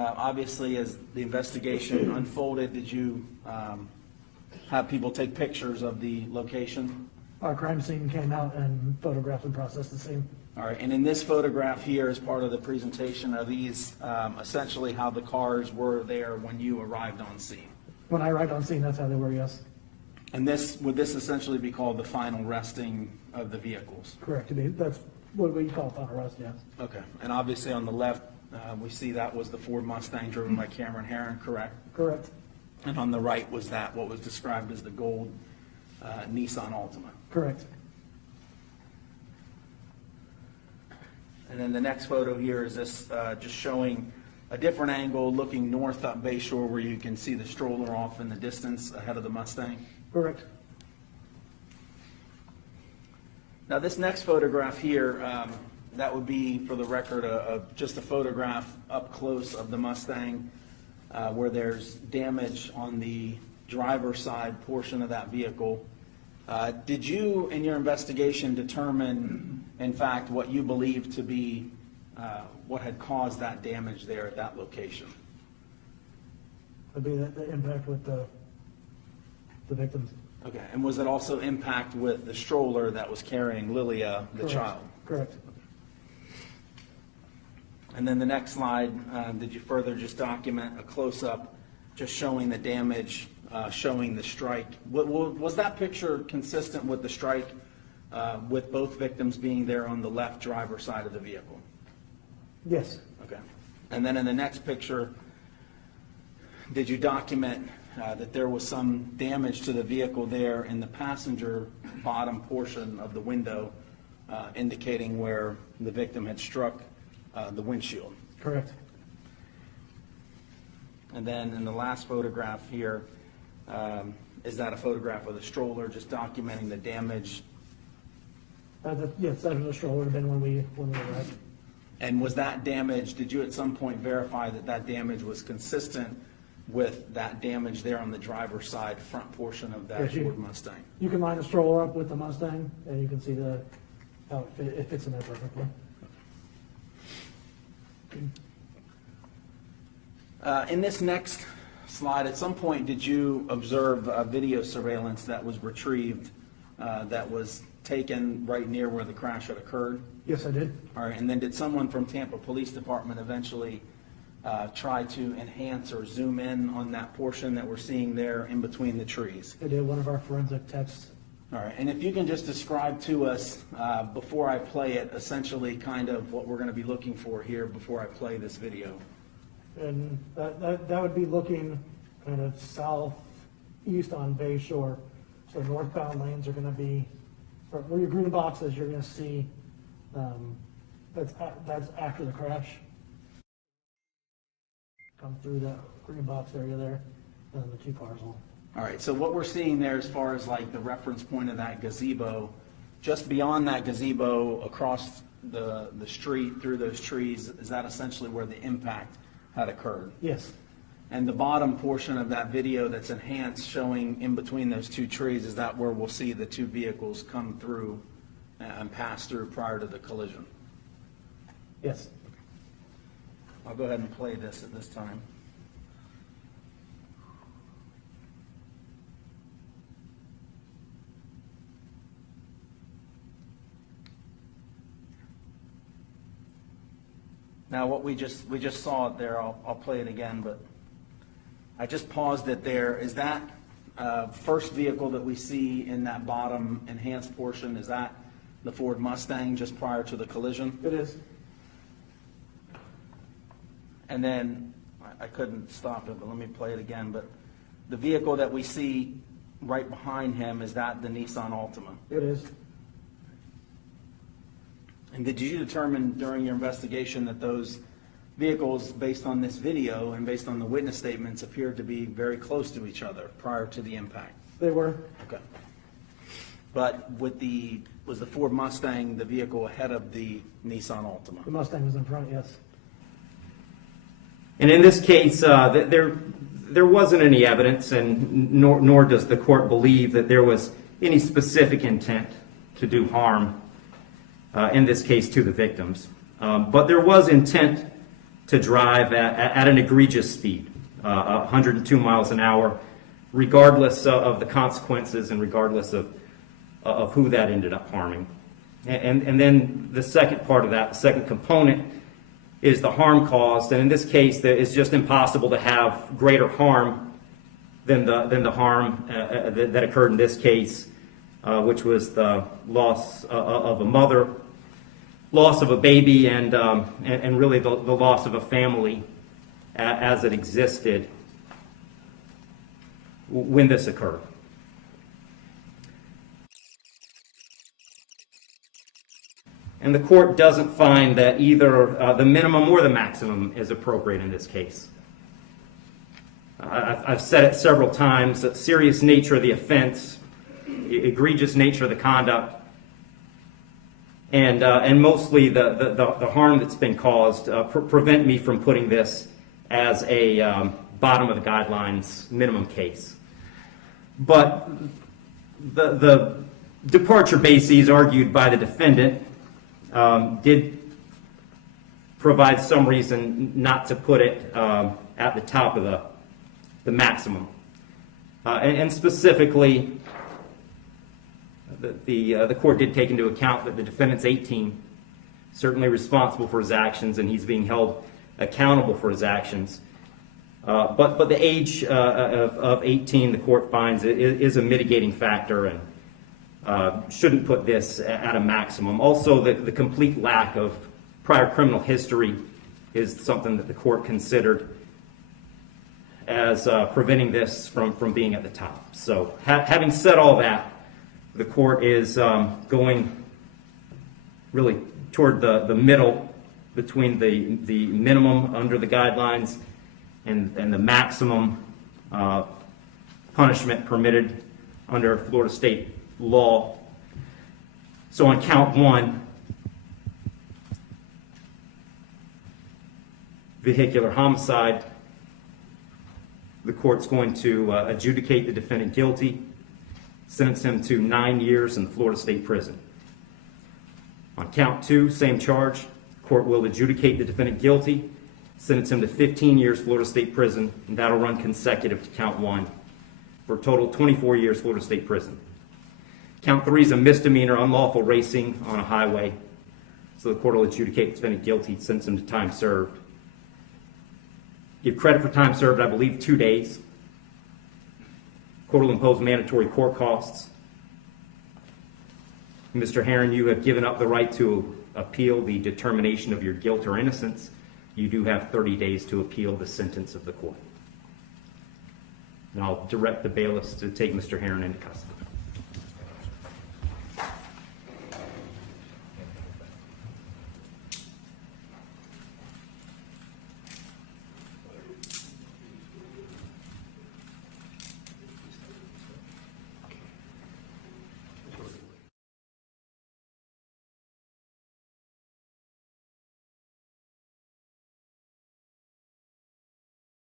Obviously, as the investigation unfolded, did you have people take pictures of the location? Our crime scene came out and photographed and processed the scene. All right, and in this photograph here, as part of the presentation, are these essentially how the cars were there when you arrived on scene? When I arrived on scene, that's how they were, yes. And would this essentially be called the final resting of the vehicles? Correct. That's what we call final rest, yes. Okay, and obviously on the left, we see that was the Ford Mustang driven by Cameron Herrin, correct? Correct. And on the right was that, what was described as the gold Nissan Altima? Correct. And then the next photo here is this just showing a different angle looking north up Bayshore where you can see the stroller off in the distance ahead of the Mustang. Correct. Now this next photograph here, that would be, for the record, just a photograph up close of the Mustang where there's damage on the driver's side portion of that vehicle. Did you, in your investigation, determine, in fact, what you believe to be what had caused that damage there at that location? Would be the impact with the victims. Okay, and was it also impact with the stroller that was carrying Lilia, the Correct. child? Correct. And then the next slide, did you further just document a close-up just showing the damage, showing the strike? Was that picture consistent with the strike with both victims being there on the left driver's side of the vehicle? Yes. Okay. And then in the next picture, did you document that there was some damage to the vehicle there in the passenger bottom portion of the window, indicating where the victim had struck the windshield? Correct. And then in the last photograph here, is that a photograph of the stroller, just documenting the damage? Yes, that was the stroller would have been when we arrived. And was that damage, did you at some point verify that that damage was consistent with that damage there on the driver's side front portion of that Yes, Ford Mustang? You can line the stroller up with the Mustang, and you can see how it fits in there perfectly. In this next slide, at some point, did you observe video surveillance that was retrieved that was taken right near where the crash had occurred? Yes, I did. All right, and then did someone from Tampa Police Department eventually try to enhance or zoom in on that portion that we're seeing there in between the trees? I did. One of our forensic techs. All right, and if you can just describe to us, before I play it, essentially kind of what we're going to be looking for here before I play this video. And that would be looking kind of southeast on Bayshore. So northbound lanes are going to be, where your green boxes, you're going to see, that's after the crash. Come through that green box area there, and then the two cars will. All right, so what we're seeing there as far as like the reference point of that gazebo, just beyond that gazebo across the street through those trees, is that essentially where the impact had occurred? Yes. And the bottom portion of that video that's enhanced showing in between those two trees, is that where we'll see the two vehicles come through and pass through prior to the collision? Yes. I'll go ahead and play this at this time. Now, what we just saw it there, I'll play it again, but I just paused it there. Is that first vehicle that we see in that bottom enhanced portion, is that the Ford Mustang just prior to the collision? It is. And then, I couldn't stop it, but let me play it again. But the vehicle that we see right behind him, is that the Nissan Altima? It is. And did you determine during your investigation that those vehicles, based on this video and based on the witness statements, appeared to be very close to each other prior to the impact? They were. Okay. But was the Ford Mustang the vehicle ahead of the Nissan Altima? The Mustang was in front, yes. And in this case, there wasn't any evidence, and nor does the court believe that there was any specific intent to do harm, in this case, to the victims. But there was intent to drive at an egregious speed, 102 miles an hour, regardless of the consequences and regardless of who that ended up harming. And then the second part of that, the second component, is the harm caused. And in this case, it's just impossible to have greater harm than the harm that occurred in this case, which was the loss of a mother, loss of a baby, and really the loss of a family as it existed when this occurred. And the court doesn't find that either the minimum or the maximum is appropriate in this case. I've said it several times, the serious nature of the offense, egregious nature of the conduct, and mostly the harm that's been caused prevent me from putting this as a bottom of the guidelines minimum case. But the departure bases argued by the defendant did provide some reason not to put it at the top of the maximum. And specifically, the court did take into account that the defendant's 18, certainly responsible for his actions, and he's being held accountable for his actions. But the age of 18, the court finds, is a mitigating factor and shouldn't put this at a maximum. Also, the complete lack of prior criminal history is something that the court considered as preventing this from being at the top. So having said all that, the court is going really toward the middle between the minimum under the guidelines and the maximum punishment permitted under Florida state law. So on count one, vehicular homicide, the court's going to adjudicate the defendant guilty, sentence him to 9 years in Florida State Prison. On count two, same charge, court will adjudicate the defendant guilty, sentence him to 15 years Florida State Prison, and that'll run consecutive to count one, for a total of 24 years Florida State Prison. Count three is a misdemeanor, unlawful racing on a highway, so the court will adjudicate the defendant guilty, sentence him to time served. Give credit for time served, I believe, 2 days. Court will impose mandatory court costs. Mr. Herrin, you have given up the right to appeal the determination of your guilt or innocence. You do have 30 days to appeal the sentence of the court. And I'll direct the bailiffs to take Mr. Herrin into custody.